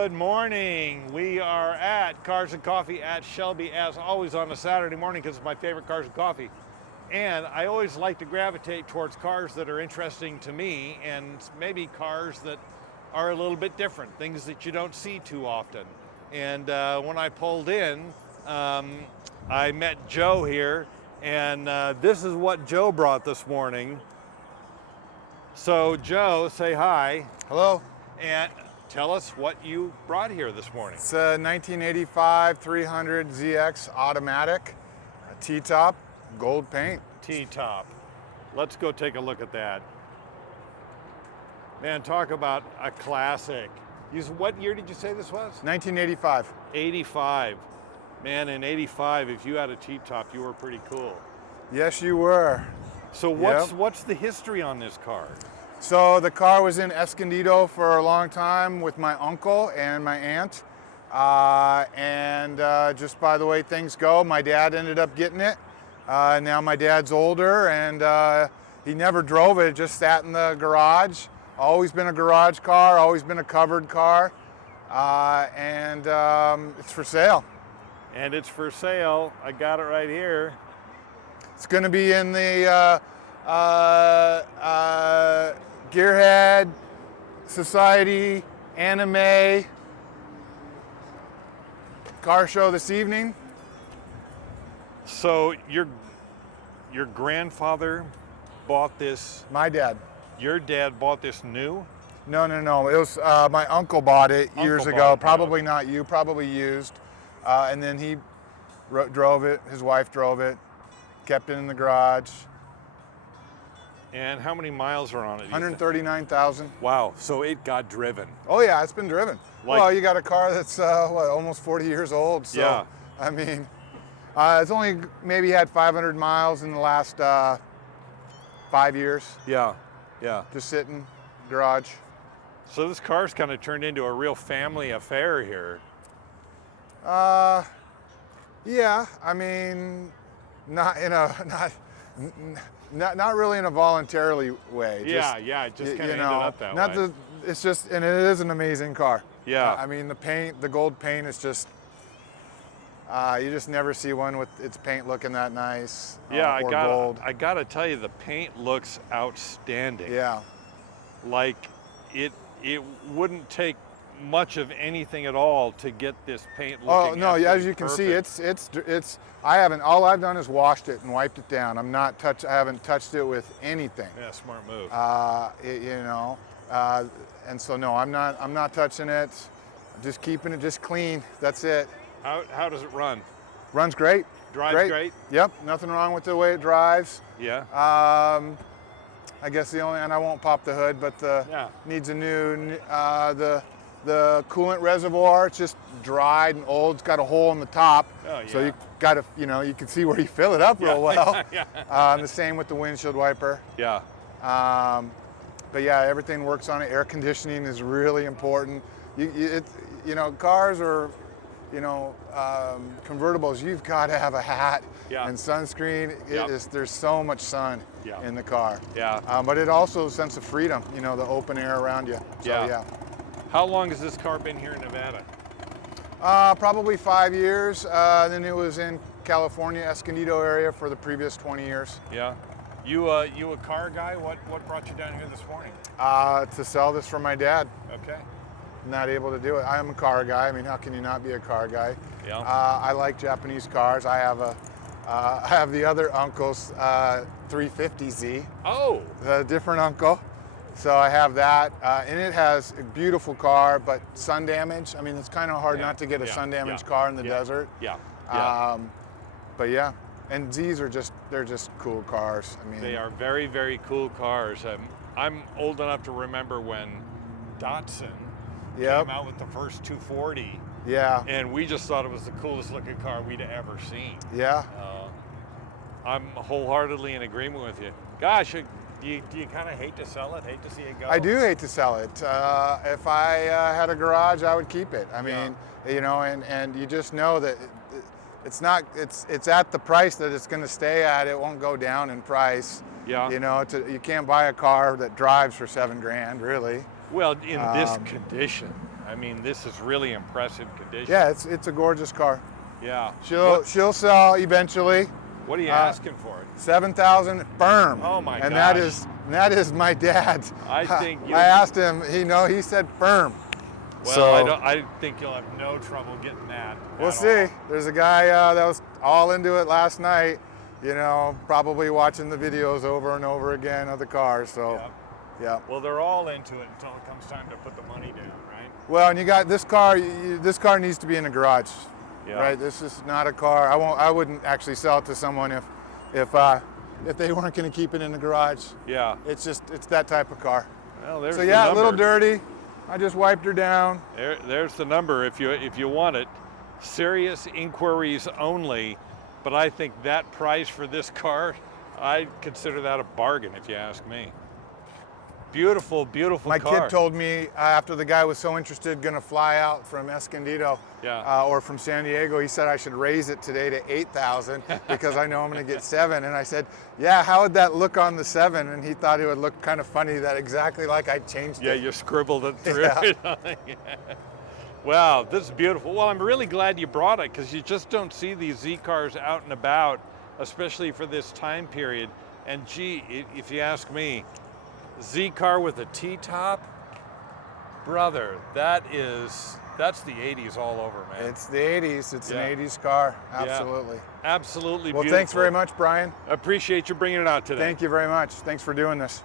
Good morning. We are at Cars and Coffee at Shelby, as always on a Saturday morning, because it's my favorite Cars and Coffee. And I always like to gravitate towards cars that are interesting to me, and maybe cars that are a little bit different, things that you don't see too often. And when I pulled in, I met Joe here, and this is what Joe brought this morning. So Joe, say hi. Hello. And tell us what you brought here this morning. It's a 1985 300 ZX automatic, a T-top, gold paint. T-top. Let's go take a look at that. Man, talk about a classic. What year did you say this was? 1985. 85. Man, in 85, if you had a T-top, you were pretty cool. Yes, you were. So what's the history on this car? So the car was in Escondido for a long time with my uncle and my aunt. Just by the way things go, my dad ended up getting it. Now my dad's older and he never drove it, just sat in the garage. Always been a garage car, always been a covered car. It's for sale. And it's for sale. I got it right here. It's going to be in the Gearhead Society Anime car show this evening. So your grandfather bought this? My dad. Your dad bought this new? No. It was my uncle bought it years ago. Probably not you, probably used. And then he drove it, his wife drove it, kept it in the garage. And how many miles are on it? 139,000. Wow, so it got driven. Oh yeah, it's been driven. Well, you got a car that's almost 40 years old. So, yeah. I mean, it's only maybe had 500 miles in the last 5 years. Yeah. Just sitting, garage. So this car's kind of turned into a real family affair here. Yeah, I mean, not really in a voluntarily way. It just kind of ended up that way. It's just, and it is an amazing car. Yeah. I mean, the paint, the gold paint is just, you just never see one with its paint looking that nice. Yeah, gold. I gotta tell you, the paint looks outstanding. Yeah. Like it wouldn't take much of anything at all to get this paint looking. Oh no, as you can perfect. see, it's. All I've done is washed it and wiped it down. I haven't touched it with anything. Yeah, smart move. And so no, I'm not touching it. Just keeping it just clean. That's it. How does it run? Runs great. Drives great? Yep, nothing wrong with the way it drives. Yeah. I guess and I won't pop the hood, but needs a new the coolant reservoir. It's just dried and old. It's got a hole in the top. Oh, yeah. So you got to, you can see where you fill it up real well. Yeah. The same with the windshield wiper. Yeah. But yeah, everything works on it. Air conditioning is really important. Cars are, convertibles. You've got to have a hat and sunscreen. There's so much sun in the car. Yeah. But it also a sense of freedom. The open air around you. So, yeah. How long has this car been here in Nevada? Probably 5 years. Then it was in California, Escondido area for the previous 20 years. Yeah. You a car guy? What brought you down here this morning? To sell this for my dad. Okay. Not able to do it. I'm a car guy. I mean, how can you not be a car guy? Yeah. I like Japanese cars. I have the other uncle's 350Z. Oh. The different uncle. So I have that, and it has a beautiful car, but sun damage. I mean, it's kind of hard not to get a sun damaged car in the desert. Yeah. But yeah, and these are they're just cool cars. I mean, they are very, very cool cars. I'm old enough to remember when Datsun came out with the first 240. Yeah. And we just thought it was the coolest looking car we'd ever seen. Yeah. I'm wholeheartedly in agreement with you. Gosh, do you kind of hate to sell it? Hate to see it go? I do hate to sell it. If I had a garage, I would keep it. I mean, and you just know that it's at the price that it's going to stay at. It won't go down in price. Yeah. You can't buy a car that drives for $7,000, really. Well, in this condition, I mean, this is really impressive condition. Yeah, it's a gorgeous car. Yeah. She'll sell eventually. What are you asking for it? 7,000 firm. Oh my and gosh. that is my dad. I think I asked him. He said firm. Well, so, I think you'll have no trouble getting that. We'll see. There's a guy that was all into it last night. You know, probably watching the videos over and over again of the cars. So, Yep. yeah. Well, they're all into it until it comes time to put the money down, right? Well, and you got this car. This car needs to be in a garage. Yeah. Right. This is not a car. I wouldn't actually sell it to someone if they weren't going to keep it in the garage. Yeah. It's that type of car. Well, there's So the yeah, number. a little dirty. I just wiped her down. There's the number if you want it. Serious inquiries only, but I think that price for this car, I consider that a bargain if you ask me. Beautiful, beautiful My car. kid told me after the guy was so interested, going to fly out from Escondido or from San Diego, he said I should raise it today to 8,000 because I know I'm going to get 7. And I said, yeah, how would that look on the 7? And he thought it would look kind of funny that exactly like I changed it. Yeah, you scribbled it through. Yeah. Wow, this is beautiful. Well, I'm really glad you brought it because you just don't see these Z cars out and about, especially for this time period. And gee, if you ask me, Z car with a T-top, brother, that's the 80s all over, man. It's the 80s. It's an 80s car. Absolutely. Yeah. Absolutely Well, beautiful. thanks very much, Brian. Appreciate you bringing it out today. Thank you very much. Thanks for doing this.